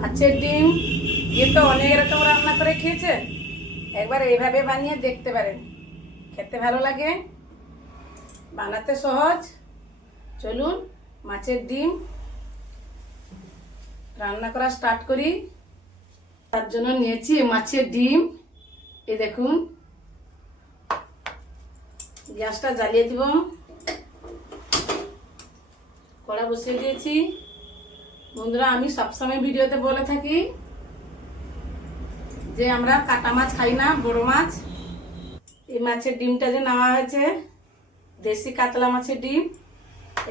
মাছের ডিম দিয়ে তো অনেক রকম রান্না করে খেয়েছে, একবার এইভাবে বানিয়ে দেখতে পারেন। খেতে ভালো লাগে, বানাতে সহজ। চলুন মাছের ডিম রান্না করা স্টার্ট করি। তার জন্য নিয়েছি মাছের ডিম। এই দেখুন, গ্যাসটা জ্বালিয়ে দিব, কড়া বসিয়ে দিয়েছি। বন্ধুরা, আমি সবসময় ভিডিওতে বলে থাকি যে আমরা কাটা মাছ খাই না, বড় মাছ। এই মাছের ডিমটা যে নেওয়া হয়েছে দেশি কাতলা মাছের ডিম,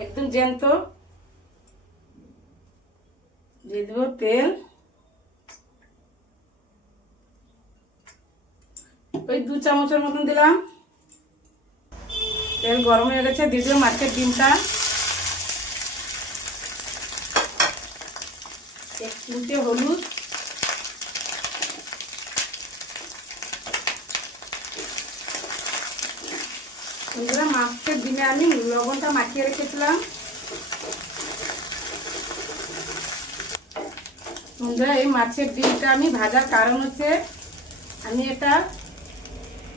একদম জ্যান্ত। দিয়ে দেবো তেল, ওই 2 চামচের মতন দিলাম। তেল গরম হয়ে গেছে, দিয়ে দেবো মাছের ডিমটা। 1 চিমটে হলুদ, বন্ধুরা মাছের ডিমে আমি লবণটা মাখিয়ে রেখেছিলাম। বন্ধুরা, এই মাছের ডিমটা আমি ভাজার কারণ হচ্ছে আমি এটা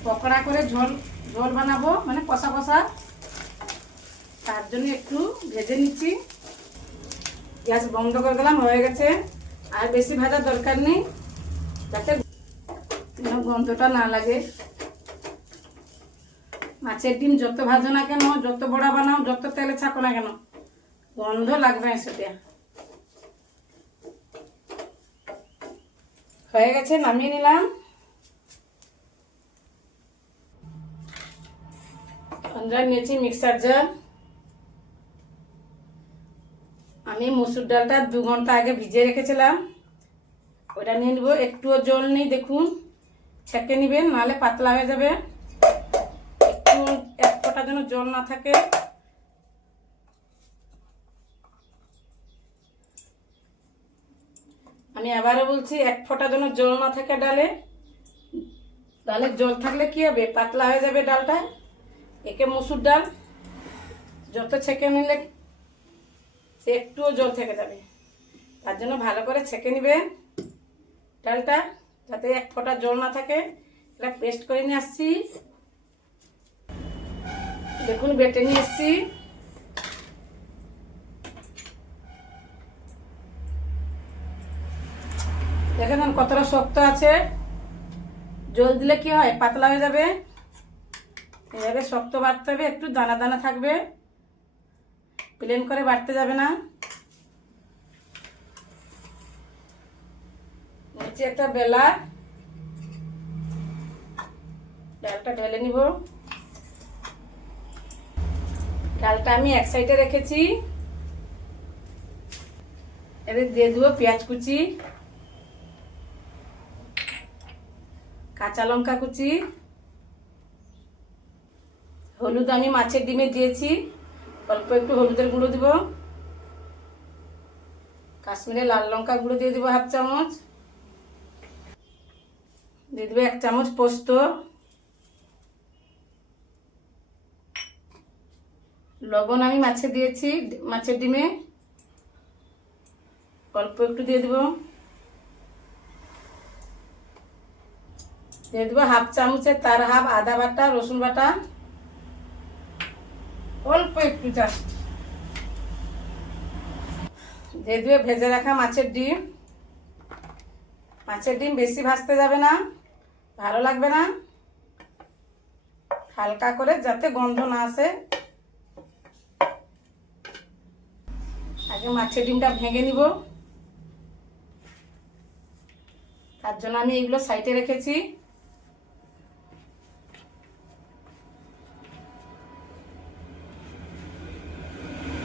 পকোড়া করে ঝোল ঝোল বানাবো, মানে কষা কষা। তার জন্য একটু ভেজে নিচ্ছি। গ্যাস বন্ধ করে দিলাম, হয়ে গেছে। আর বেশি ভাজার দরকার নেই, যাতে গন্ধটা না লাগে। মাছের ডিম যত ভাজো না কেন, যত বড়া বানাও, যত তেলে ছাকো না কেন, গন্ধ লাগবে সেটা। হয়ে গেছে, নামিয়ে নিলাম। আমরা নিয়েছি মিক্সার জার। আমি মসুর ডালটা 2 ঘন্টা আগে ভিজিয়ে রেখেছিলাম, ওটা নিয়ে নেবো। একটুও জল নেই, দেখুন, ছেঁকে নেবেন, নাহলে পাতলা হয়ে যাবে। একটু এক ফোঁটা যেন জল না থাকে। আমি আবারও বলছি, 1 ফোঁটা যেন জল না থাকে ডালে। ডালে জল থাকলে কি হবে, পাতলা হয়ে যাবে ডালটা। একে মসুর ডাল যত ছেঁকে নিলে সে একটুও জল থেকে যাবে। তার জন্য ভালো করে ছেঁকে নেবেন ডালটা, যাতে 1 ফোঁটা জল না থাকে। এটা পেস্ট করে নিয়ে আসছি, দেখুন বেটে নিয়ে এসছি। দেখেন কতটা শক্ত আছে। জল দিলে কি হয়, পাতলা হয়ে যাবে। এভাবে শক্ত বাটতে হবে, একটু দানা দানা থাকবে, প্লেন করে বাটতে যাবে না। নিচে একটা বেলা, ডালটা ঢেলে নিব। ডালটা আমি এক সাইডে রেখেছি। এদের দিয়ে দেবো পেঁয়াজ কুচি, কাঁচা লঙ্কা কুচি, হলুদ আমি মাছের ডিমে দিয়েছি, অল্প একটু হলুদের গুঁড়ো দিব। কাশ্মীরে লাল লঙ্কা গুঁড়ো দিয়ে দিব 1/2 চামচ। দিয়ে দেবো 1 চামচ পোস্ত, লবণ আমি মাছে দিয়েছি, মাছের ডিমে অল্প একটু দিয়ে দেবো। দিয়ে দেবো 1/2 চামচের তার হাফ আদা বাটা, রসুন বাটা, অল্প একটু জাস্ট। দিয়ে দেবো ভেজে রাখা মাছের ডিম। মাছের ডিম বেশি ভাজতে যাবে না, ভালো লাগবে না। হালকা করে, যাতে গন্ধ না আসে। আগে মাছের ডিমটা ভেঙে নিব, তার জন্য আমি এগুলো সাইডে রেখেছি।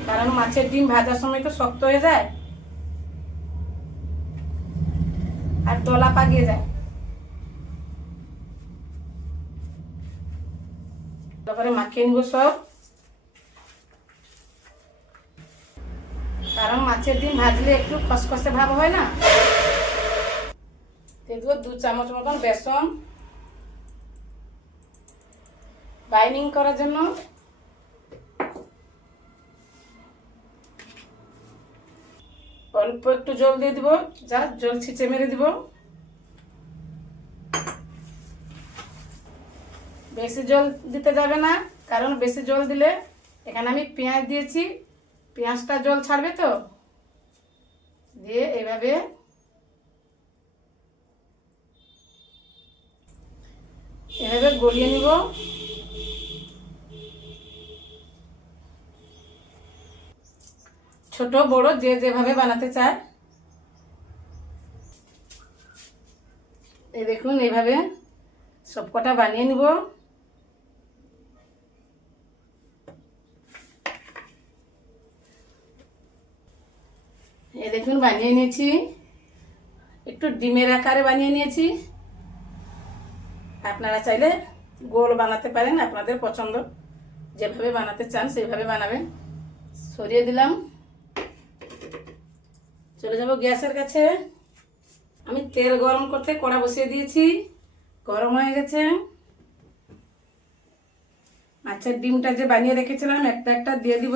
কারণ মাছের ডিম ভাজার সময় তো শক্ত হয়ে যায় আর দলা পাকিয়ে যায়। তারপরে মাখিয়ে নিব সব, কারণ মাছের ডিম ভাজলে একটু খসখসে ভাব হয় না। দিয়ে দেবো 2 চামচ মতন বেসন, বাইন্ডিং করার জন্য। অল্প একটু জল দিয়ে দিব, যা জল ছিঁচে মেরে দিব। বেশি জল দিতে যাবে না, কারণ বেশি জল দিলে এখানে আমি পেঁয়াজ দিয়েছি, পেঁয়াজটা জল ছাড়বে তো। দিয়ে এভাবে গলিয়ে নিব। ছোট বড় যে যেভাবে বানাতে চায়। এই দেখুন এইভাবে সবকটা বানিয়ে নিব। এই দেখুন বানিয়ে নিয়েছি, একটু ডিমের আকারে বানিয়ে নিয়েছি। আপনারা চাইলে গোল বানাতে পারেন, আপনাদের পছন্দ, যেভাবে বানাতে চান সেইভাবে বানাবেন। সরিয়ে দিলাম, চলে যাব গ্যাসের কাছে। আমি তেল গরম করতে কড়া বসিয়ে দিয়েছি, গরম হয়ে গেছে। আচ্ছা, ডিমটা যে বানিয়ে রেখেছিলাম একটা একটা দিয়ে দিব।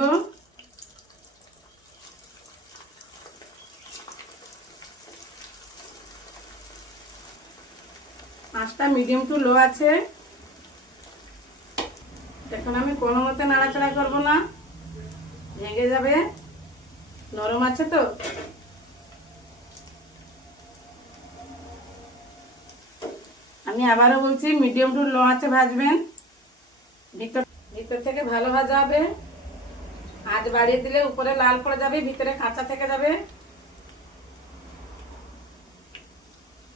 আঁচটা মিডিয়াম টু লো আছে। এখন আমি কোনো মতে নাড়াচাড়া করবো না, ভেঙে যাবে, নরম আছে তো। আমি আবারও বলছি, মিডিয়াম টু লো আছে ভাজবেন, ভিতর ভিতর থেকে ভালো ভাজা হবে। আঁচ বাড়িয়ে দিলে উপরে লাল পড়ে যাবে, ভিতরে কাঁচা থেকে যাবে।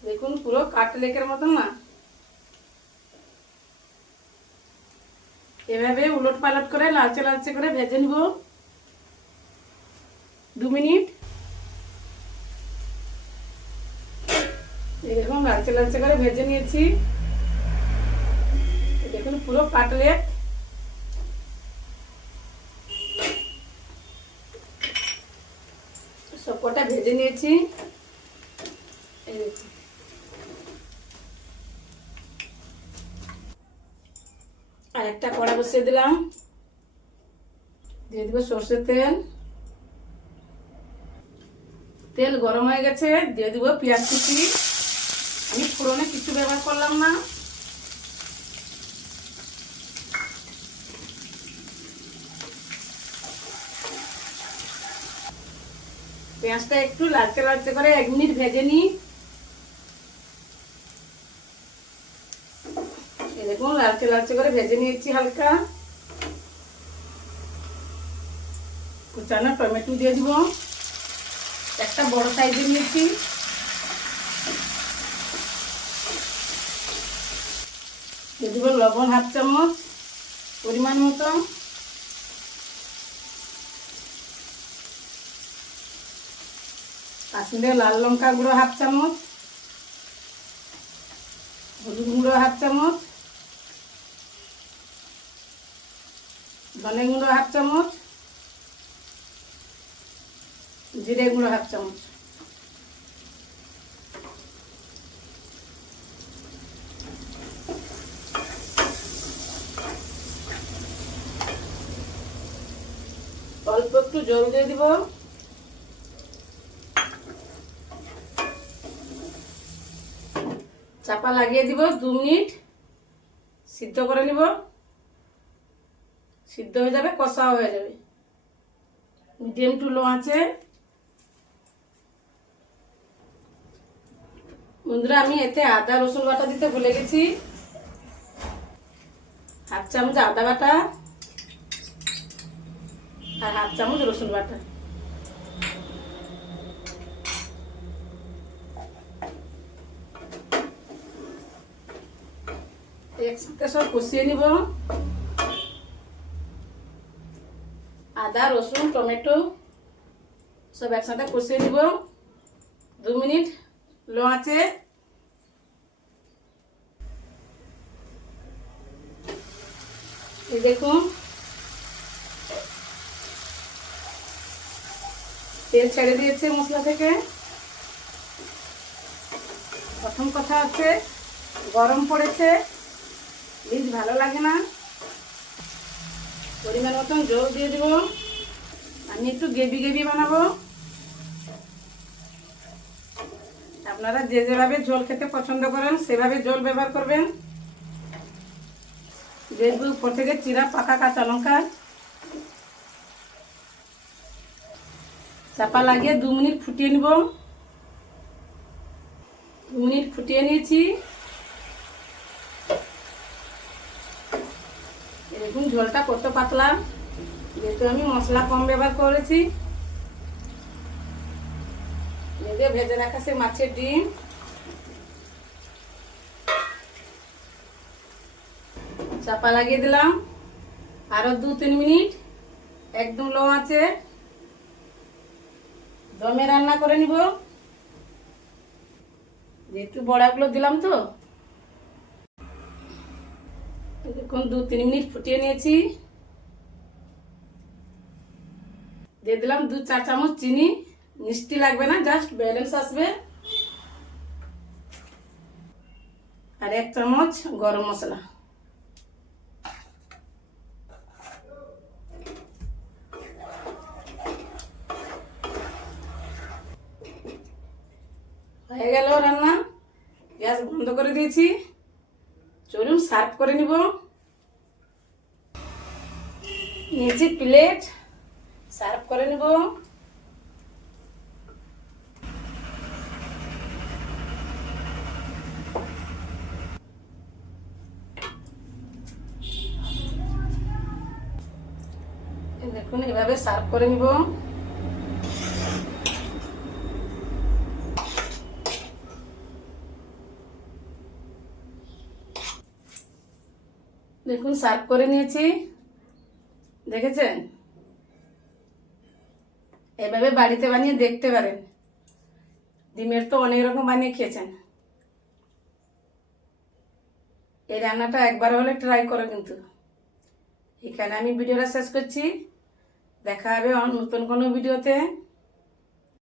দেখুন পুরো কাটলেটের মতন না। এভাবে উলট পালট করে লালচে লালচে করে ভেজে নিব 2 মিনিট। এরকম লালচে লালচে করে ভেজে নিয়েছি। দেখুন পুরো কাটলেট। সবকটা ভেজে নিয়েছি। এই দেখুন, আর একটা কড়া বসিয়ে দিলাম, দিয়ে দিব সর্ষের তেল। তেল গরম হয়ে গেছে, দিয়ে দিব পেঁয়াজ কুচি। আমি ফোড়নে কিছু ব্যবহার করলাম না। পেঁয়াজটা একটু লালচে লালচে করে 1 মিনিট ভেজে নিই। এই দেখুন লালচে লালচে করে ভেজে নিয়েছি হালকা। কুচানো টমেটো দিয়ে দিব, একটা বড় সাইজের নিয়েছি। দিয়ে দিব লবণ 1/2 চামচ পরিমাণ মতো। কাশ্মীরি লাল লঙ্কা গুঁড়ো 1/2 চামচ, হলুদ গুঁড়ো 1/2 চামচ, ধনে গুঁড়ো 1/2 চামচ, জিরে গুঁড়ো 1/2 চামচ। অল্প একটু জল দিয়ে দিব। চাপা লাগিয়ে দিব, 2 মিনিট সিদ্ধ করে নিব। সিদ্ধ হয়ে যাবে, কষাও হয়ে যাবে। মিডিয়াম টু লো আছে। বন্ধুরা, আমি এতে আদা রসুন বাটা দিতে ভুলে গেছি। 1/2 চামচ আদা বাটা আর 1/2 চামচ রসুন বাটা। একসাথে সব কষিয়ে নিব। আদা রসুন টমেটো সব একসাথে কষিয়ে নিব 2 মিনিট লো আছে। এই দেখুন তেল ছেড়ে দিয়েছে মশলা থেকে। প্রথম কথা আছে, গরম পড়েছে, প্লিজ ভালো লাগে না। পরিমাণ মতন জল দিয়ে দিব। আমি একটু গ্রেভি গ্রেভি বানাবো। আপনারা যে যেভাবে ঝোল খেতে পছন্দ করেন সেভাবে ঝোল ব্যবহার করবেন। দেখব উপর থেকে চিরা পাকা কাঁচা লঙ্কা। চাপা লাগিয়ে 2 মিনিট ফুটিয়ে নিব। 2 মিনিট ফুটিয়ে নিয়েছি। দেখুন ঝোলটা কত পাতলা, যেহেতু আমি মশলা কম ব্যবহার করেছি। ভেজে রাখা সে মাছের ডিম চাপা লাগিয়ে দিলাম। আরো 2-3 মিনিট একদম লো আছে দমে রান্না করে নিব। যেহেতু বড়াগুলো দিলাম তো, দেখুন 2-3 মিনিট ফুটিয়ে নিয়েছি। দিয়ে দিলাম 2-4 চামচ চিনি। মিষ্টি লাগবে না, জাস্ট ব্যালেন্স আসবে। আর 1 চামচ গরম মশলা। হয়ে গেল রান্না, গ্যাস বন্ধ করে দিয়েছি। চলুন সার্ভ করে নিব। নিয়েছি প্লেট, সার্ভ করে নিব। দেখুন এভাবে সার্ভ করে নিব। দেখুন সার্ভ করে নিয়েছি, দেখেছেন? এভাবে বাড়িতে বানিয়ে দেখতে পারেন। ডিমের তো অনেক রকম বানিয়ে খেয়েছেন, এই রান্নাটা একবার হলে ট্রাই করো। কিন্তু এখানে আমি ভিডিওটা শেষ করছি। দেখা হবে নতুন কোনো ভিডিওতে।